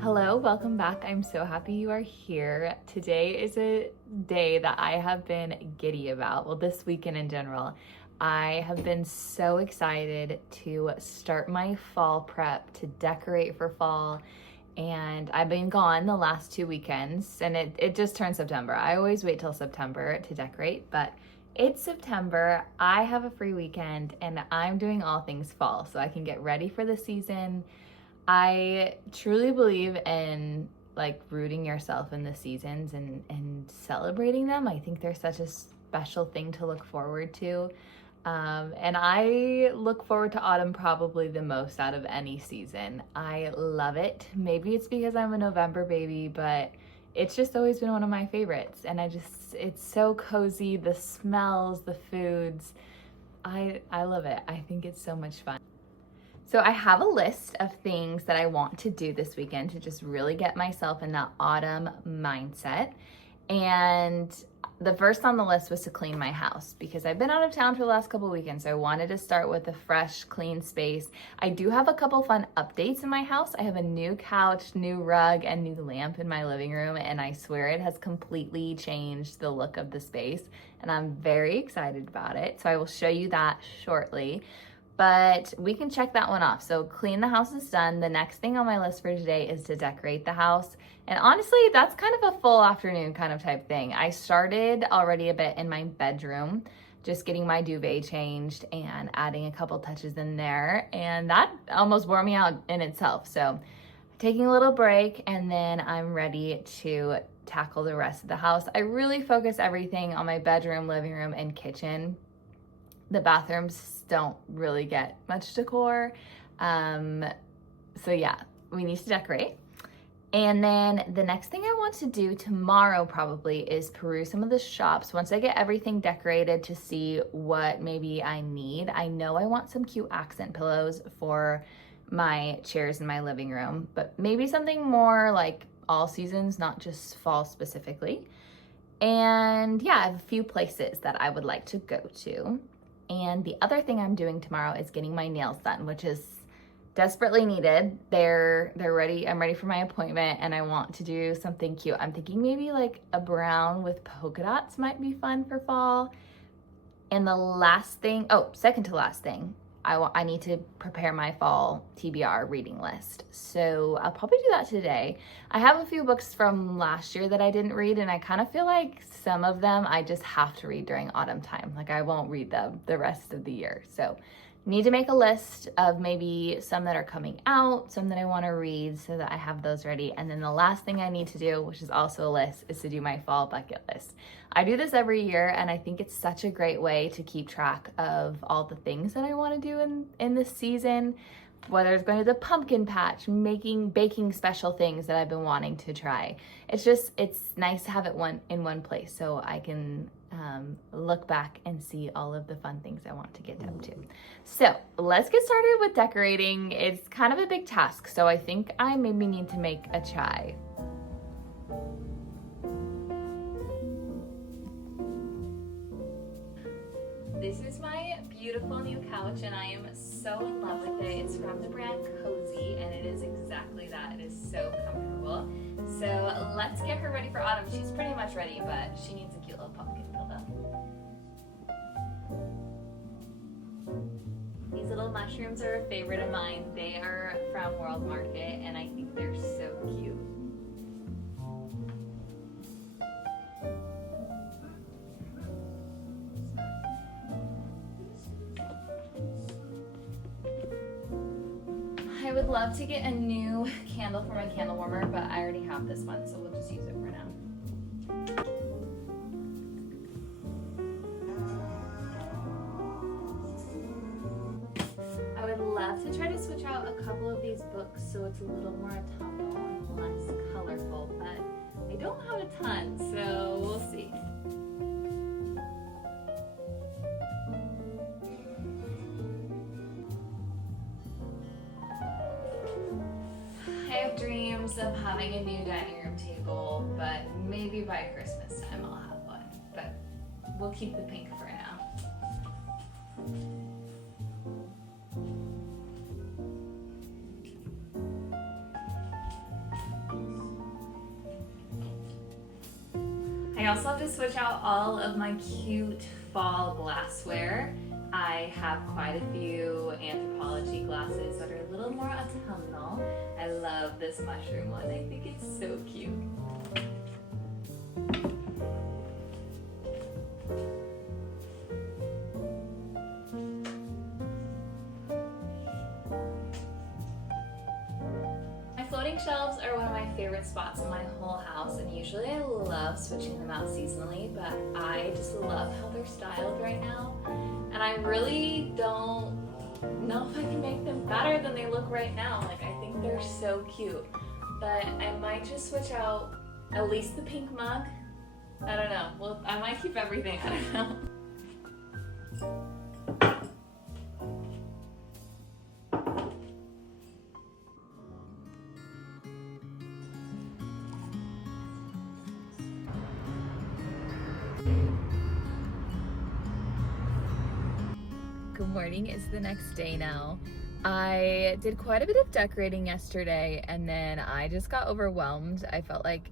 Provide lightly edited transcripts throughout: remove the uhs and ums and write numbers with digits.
Hello, welcome back. I'm so happy you are here. Today is a day that I have been giddy about. Well, this weekend in general. I have been so excited to start my fall prep, to decorate for fall. And I've been gone the last 2 weekends, and it just turned September. I always wait till September to decorate, but it's September. I have a free weekend, and I'm doing all things fall so I can get ready for the season. I truly believe in like rooting yourself in the seasons and celebrating them. I think they're such a special thing to look forward to. And I look forward to autumn probably the most out of any season. I love it. Maybe it's because I'm a November baby, but it's just always been one of my favorites. And it's so cozy, the smells, the foods. I love it. I think it's so much fun. So I have a list of things that I want to do this weekend to just really get myself in that autumn mindset. And the first on the list was to clean my house because I've been out of town for the last couple weekends. So I wanted to start with a fresh, clean space. I do have a couple fun updates in my house. I have a new couch, new rug, and new lamp in my living room. And I swear it has completely changed the look of the space. And I'm very excited about it. So I will show you that shortly. But we can check that one off. So clean the house is done. The next thing on my list for today is to decorate the house. And honestly, that's kind of a full afternoon kind of type thing. I started already a bit in my bedroom, just getting my duvet changed and adding a couple touches in there. And that almost wore me out in itself. So taking a little break, and then I'm ready to tackle the rest of the house. I really focus everything on my bedroom, living room, and kitchen. The bathrooms don't really get much decor. So yeah, we need to decorate. And then the next thing I want to do tomorrow probably is peruse some of the shops once I get everything decorated to see what maybe I need. I know I want some cute accent pillows for my chairs in my living room, but maybe something more like all seasons, not just fall specifically. And yeah, I have a few places that I would like to go to. And the other thing I'm doing tomorrow is getting my nails done, which is desperately needed. They're ready. I'm ready for my appointment, and I want to do something cute. I'm thinking maybe like a brown with polka dots might be fun for fall. And the last thing, second to last thing, I need to prepare my fall TBR reading list. So I'll probably do that today. I have a few books from last year that I didn't read, and I kind of feel like some of them I just have to read during autumn time. Like I won't read them the rest of the year. So need to make a list of maybe some that are coming out, some that I want to read so that I have those ready. And then the last thing I need to do, which is also a list, is to do my fall bucket list. I do this every year, and I think it's such a great way to keep track of all the things that I want to do in this season, whether it's going to the pumpkin patch, baking special things that I've been wanting to try. It's nice to have it in one place so I can look back and see all of the fun things I want to get up to. So let's get started with decorating. It's kind of a big task, so I think I maybe need to make a chai. This is my beautiful new couch, and I am so in love with it. It's from the brand Cozy, and it is exactly that. It is so comfortable. So let's get her ready for autumn. She's pretty much ready, but she needs a cute little pumpkin pillow. These little mushrooms are a favorite of mine. They are from World Market, and I think they're so cute. I would love to get a new candle for my candle warmer, but I already have this one, so we'll just use it for now. I would love to try to switch out a couple of these books so it's a little more autumnal and less colorful, but I don't have a ton, so we'll see. I have dreams of having a new dining room table, but maybe by Christmas time I'll have one. But we'll keep the pink for now. I also have to switch out all of my cute fall glassware. I have quite a few anthropology glasses that are a little more autumnal. I love this mushroom one. I think it's so cute. Floating shelves are one of my favorite spots in my whole house, and usually I love switching them out seasonally, but I just love how they're styled right now, and I really don't know if I can make them better than they look right now. Like, I think they're so cute, but I might just switch out at least the pink mug. I don't know. Well, I might keep everything. I don't know. Good morning, it's the next day now. I did quite a bit of decorating yesterday and then I just got overwhelmed. I felt like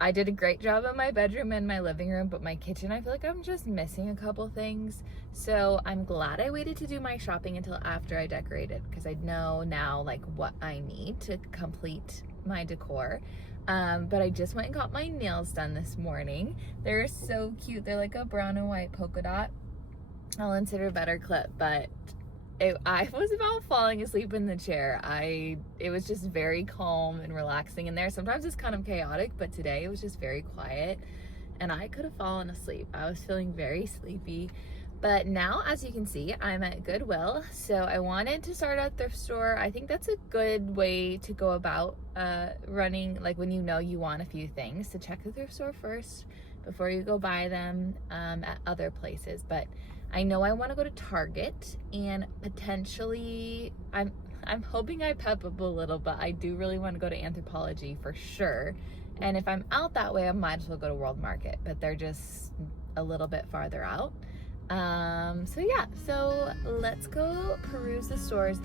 I did a great job in my bedroom and my living room, but my kitchen, I feel like I'm just missing a couple things. So I'm glad I waited to do my shopping until after I decorated, because I know now like what I need to complete my decor. But I just went and got my nails done this morning. They're so cute. They're like a brown and white polka dot. I'll insert a better clip, but I was about falling asleep in the chair. It was just very calm and relaxing in there. Sometimes it's kind of chaotic, but today it was just very quiet and I could have fallen asleep. I was feeling very sleepy. But now, as you can see, I'm at Goodwill. So I wanted to start at thrift store. I think that's a good way to go about running, like when you know you want a few things, to check the thrift store first before you go buy them at other places. But I know I want to go to Target, and potentially I'm hoping I pep up a little, but I do really want to go to Anthropology for sure. And if I'm out that way, I might as well go to World Market, but they're just a little bit farther out. So yeah, so let's go peruse the stores.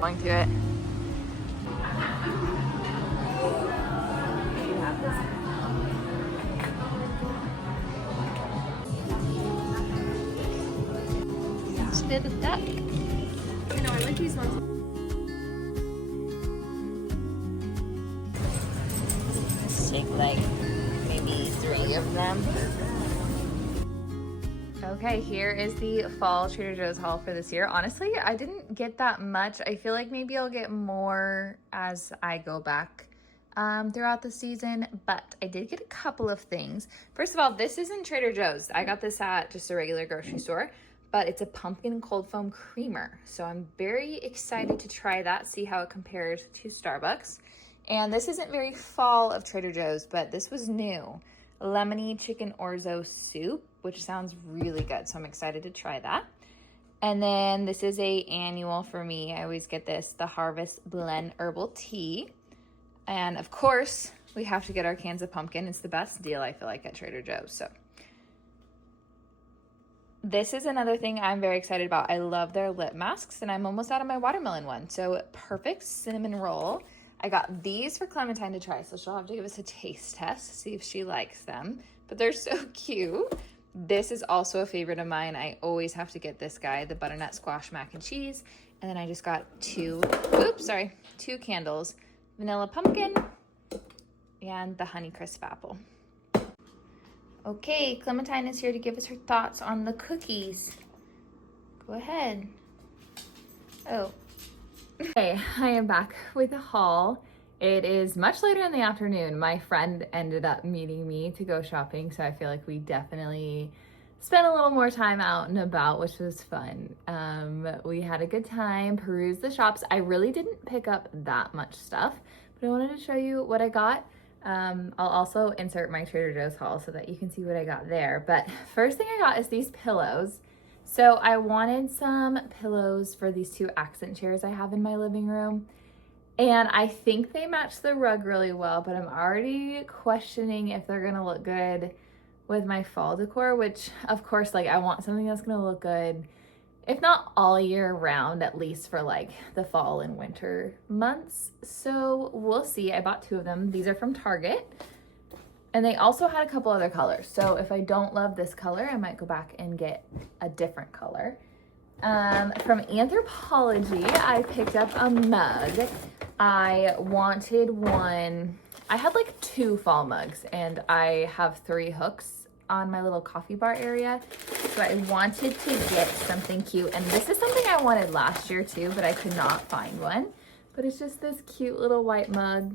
Going through it. She did the duck. I know, I like these ones. Let's take like maybe 3 of them. Okay, here is the fall Trader Joe's haul for this year. Honestly, I didn't get that much. I feel like maybe I'll get more as I go back throughout the season, but I did get a couple of things. First of all, this isn't Trader Joe's. I got this at just a regular grocery store, but it's a pumpkin cold foam creamer. So I'm very excited to try that, see how it compares to Starbucks. And this isn't very fall of Trader Joe's, but this was new. Lemony chicken orzo soup, which sounds really good, so I'm excited to try that. And then this is a annual for me. I always get this, the Harvest Blend Herbal Tea. And of course, we have to get our cans of pumpkin. It's the best deal, I feel like, at Trader Joe's. So this is another thing I'm very excited about. I love their lip masks, and I'm almost out of my watermelon one. So perfect cinnamon roll. I got these for Clementine to try, so she'll have to give us a taste test, see if she likes them. But they're so cute. This is also a favorite of mine. I always have to get this guy, the butternut squash mac and cheese. And then I just got two candles, vanilla pumpkin and the honey crisp apple. Okay, Clementine is here to give us her thoughts on the cookies. Go ahead. Oh. Okay, I am back with a haul. It is much later in the afternoon. My friend ended up meeting me to go shopping, so I feel like we definitely spent a little more time out and about, which was fun. We had a good time, perused the shops. I really didn't pick up that much stuff, but I wanted to show you what I got. I'll also insert my Trader Joe's haul so that you can see what I got there. But first thing I got is these pillows. So I wanted some pillows for these two accent chairs I have in my living room. And I think they match the rug really well, but I'm already questioning if they're gonna look good with my fall decor, which of course, like I want something that's gonna look good, if not all year round, at least for like the fall and winter months. So we'll see. I bought two of them. These are from Target. And they also had a couple other colors. So if I don't love this color, I might go back and get a different color. From Anthropologie, I picked up a mug. I wanted one. I had like two fall mugs and I have 3 hooks on my little coffee bar area. So I wanted to get something cute. And this is something I wanted last year too, but I could not find one. But it's just this cute little white mug.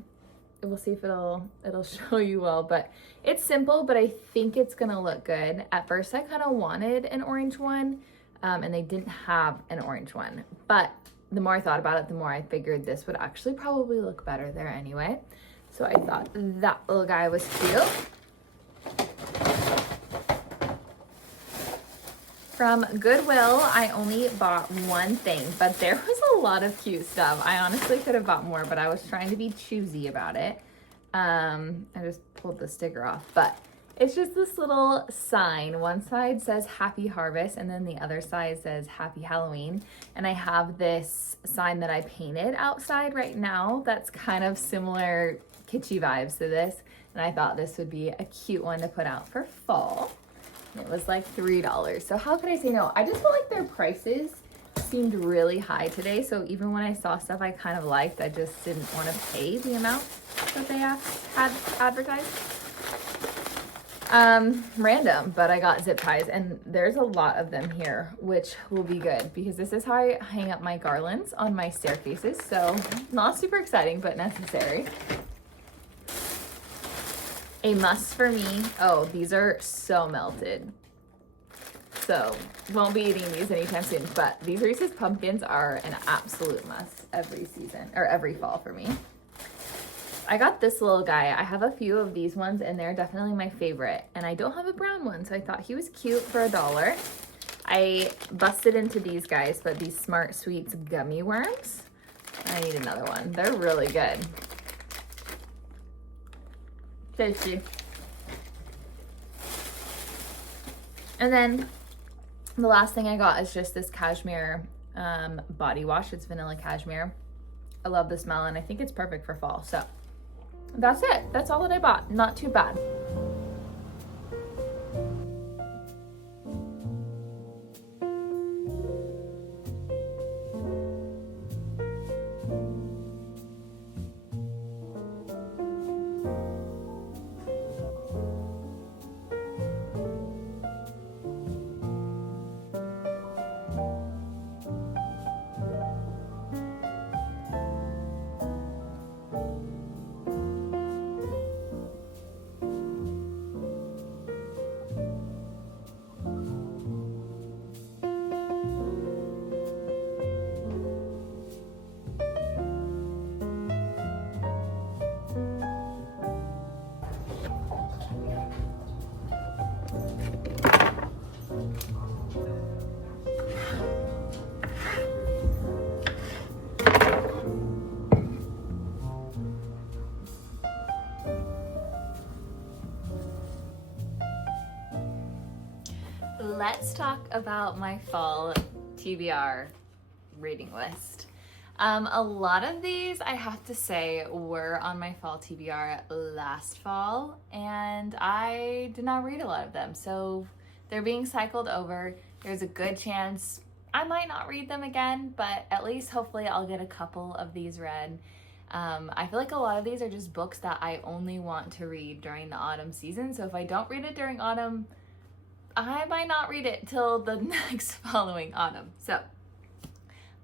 We'll see if it'll show you well, but it's simple, but I think it's gonna look good. At first I kind of wanted an orange one, and they didn't have an orange one, but the more I thought about it, the more I figured this would actually probably look better there anyway. So I thought that little guy was cute. From Goodwill, I only bought one thing, but there was a lot of cute stuff. I honestly could have bought more, but I was trying to be choosy about it. I just pulled the sticker off, but it's just this little sign. One side says Happy Harvest, and then the other side says Happy Halloween. And I have this sign that I painted outside right now that's kind of similar kitschy vibes to this. And I thought this would be a cute one to put out for fall. It was like $3. So how could I say no? I just felt like their prices seemed really high today. So even when I saw stuff I kind of liked, I just didn't want to pay the amount that they had advertised. Random, but I got zip ties and there's a lot of them here, which will be good because this is how I hang up my garlands on my staircases. So not super exciting, but necessary. A must for me. Oh, these are so melted. So won't be eating these anytime soon, but these Reese's pumpkins are an absolute must every season or every fall for me. I got this little guy. I have a few of these ones and they're definitely my favorite. And I don't have a brown one, so I thought he was cute for $1. I busted into these guys, but these Smart Sweets gummy worms. I need another one. They're really good. Tasty. And then the last thing I got is just this cashmere body wash. It's vanilla cashmere. I love the smell and I think it's perfect for fall. So that's it. That's all that I bought. Not too bad. Let's talk about my fall TBR reading list. A lot of these, I have to say, were on my fall TBR last fall, and I did not read a lot of them. So they're being cycled over. There's a good chance I might not read them again, but at least hopefully I'll get a couple of these read. I feel like a lot of these are just books that I only want to read during the autumn season. So if I don't read it during autumn, I might not read it till the next following autumn. So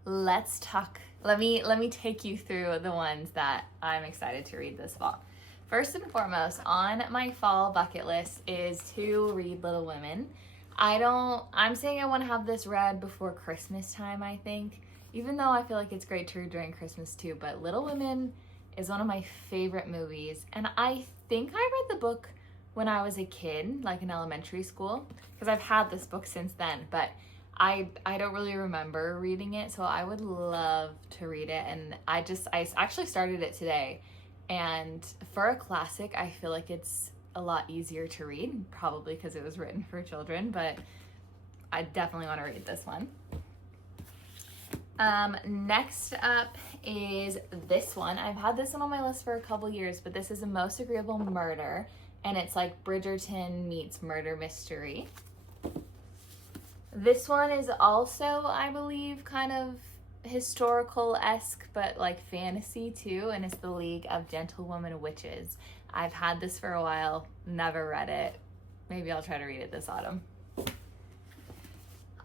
let's talk. Let me take you through the ones that I'm excited to read this fall. First and foremost on my fall bucket list is to read Little Women. I'm saying I want to have this read before Christmas time, I think, even though I feel like it's great to read during Christmas too, but Little Women is one of my favorite movies. And I think I read the book when I was a kid, like in elementary school, because I've had this book since then, but I don't really remember reading it, so I would love to read it. And I actually started it today. And for a classic, I feel like it's a lot easier to read, probably because it was written for children, but I definitely want to read this one. Next up is this one. I've had this one on my list for a couple years, but this is A Most Agreeable Murder, and it's like Bridgerton meets murder mystery. This one is also, I believe, kind of historical-esque, but like fantasy too, and it's The League of Gentlewoman Witches. I've had this for a while, never read it. Maybe I'll try to read it this autumn.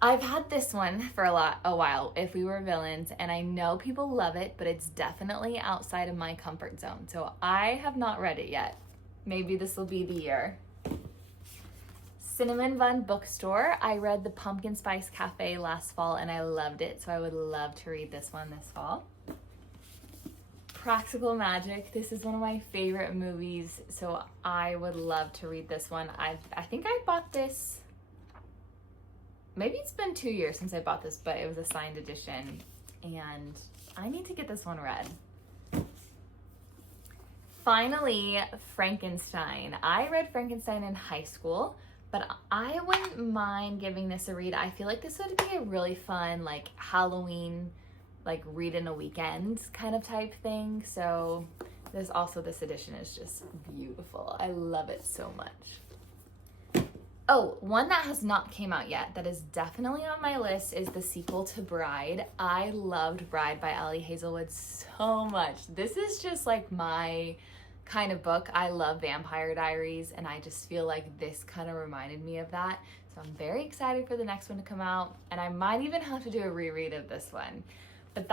I've had this one for a while, If We Were Villains, and I know people love it, but it's definitely outside of my comfort zone, so I have not read it yet. Maybe this will be the year. Cinnamon Bun Bookstore. I read The Pumpkin Spice Cafe last fall and I loved it, so I would love to read this one this fall. Practical Magic. This is one of my favorite movies, so I would love to read this one. I think I bought this, maybe it's been 2 years since I bought this, but it was a signed edition, and I need to get this one read. Finally, Frankenstein. I read Frankenstein in high school, but I wouldn't mind giving this a read. I feel like this would be a really fun, like Halloween, like read in a weekend kind of type thing. So this edition is just beautiful. I love it so much. Oh, one that has not came out yet that is definitely on my list is the sequel to Bride. I loved Bride by Ellie Hazelwood so much. This is just like my kind of book. I love Vampire Diaries, and I just feel like this kind of reminded me of that. So I'm very excited for the next one to come out, and I might even have to do a reread of this one. But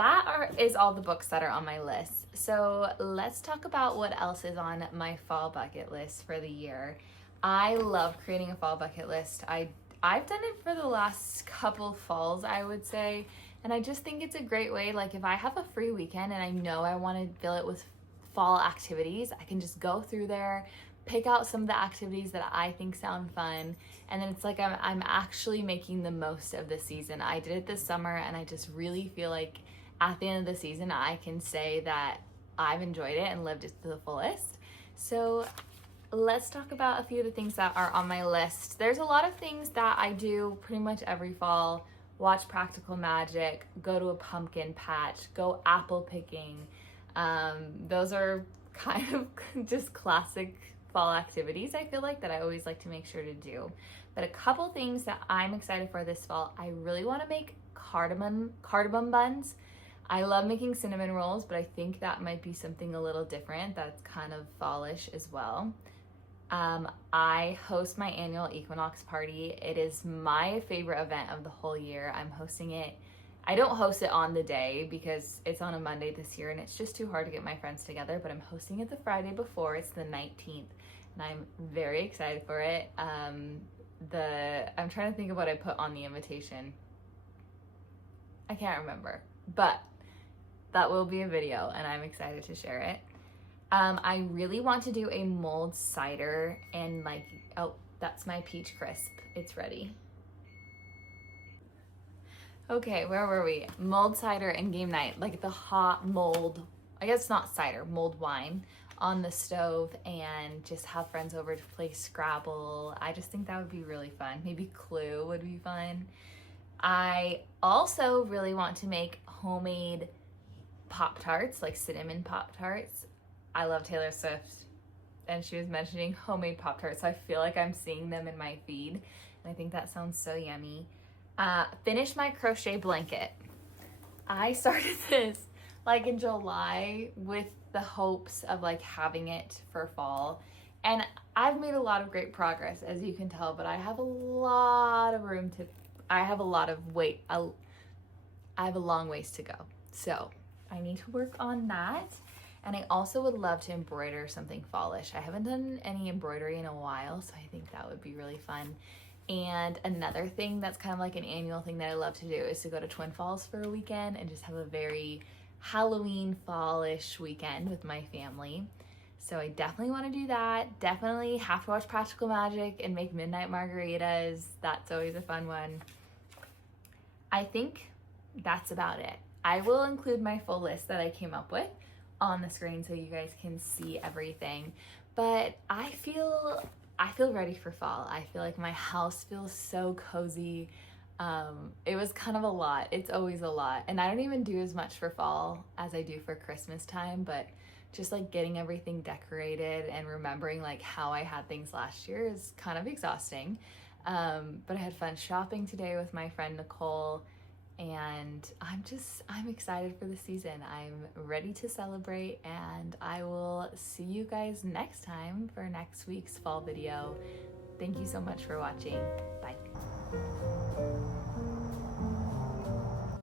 is all the books that are on my list. So let's talk about what else is on my fall bucket list for the year. I love creating a fall bucket list. I've done it for the last couple falls, I would say, and I just think it's a great way. Like if I have a free weekend and I know I want to fill it with fall activities, I can just go through there, pick out some of the activities that I think sound fun, and then it's like I'm actually making the most of the season. I did it this summer, and I just really feel like at the end of the season I can say that I've enjoyed it and lived it to the fullest. So let's talk about a few of the things that are on my list. There's a lot of things that I do pretty much every fall. Watch Practical Magic, go to a pumpkin patch, go apple picking. Those are kind of just classic fall activities, I feel like, that I always like to make sure to do. But a couple things that I'm excited for this fall, I really want to make cardamom buns. I love making cinnamon rolls, but I think that might be something a little different that's kind of fallish as well. I host my annual equinox party. It is my favorite event of the whole year. I'm hosting it. I don't host it on the day because it's on a Monday this year and it's just too hard to get my friends together, but I'm hosting it the Friday before. It's the 19th, and I'm very excited for it. I'm trying to think of what I put on the invitation. I can't remember, but that will be a video and I'm excited to share it. I really want to do a mulled cider and oh, that's my peach crisp. It's ready. Okay, where were we? Mulled cider and game night, like the hot mulled, I guess not cider, mulled wine on the stove, and just have friends over to play Scrabble. I just think that would be really fun. Maybe Clue would be fun. I also really want to make homemade Pop-Tarts, like cinnamon Pop-Tarts. I love Taylor Swift, and she was mentioning homemade Pop-Tarts, so I feel like I'm seeing them in my feed, and I think that sounds so yummy. Finish my crochet blanket. I started this like in July with the hopes of like having it for fall, and I've made a lot of great progress, as you can tell, but I have a lot of I have a long ways to go, so I need to work on that. And I also would love to embroider something fallish. I haven't done any embroidery in a while, so I think that would be really fun. And another thing that's kind of like an annual thing that I love to do is to go to Twin Falls for a weekend and just have a very Halloween fallish weekend with my family. So I definitely want to do that. Definitely have to watch Practical Magic and make midnight margaritas. That's always a fun one. I think that's about it. I will include my full list that I came up with on the screen so you guys can see everything. But I feel ready for fall. I feel like my house feels so cozy. It was kind of a lot. It's always a lot. And I don't even do as much for fall as I do for Christmas time, but just like getting everything decorated and remembering like how I had things last year is kind of exhausting. But I had fun shopping today with my friend Nicole, and I'm excited for the season. I'm ready to celebrate, and I will see you guys next time for next week's fall video. Thank you so much for watching. Bye.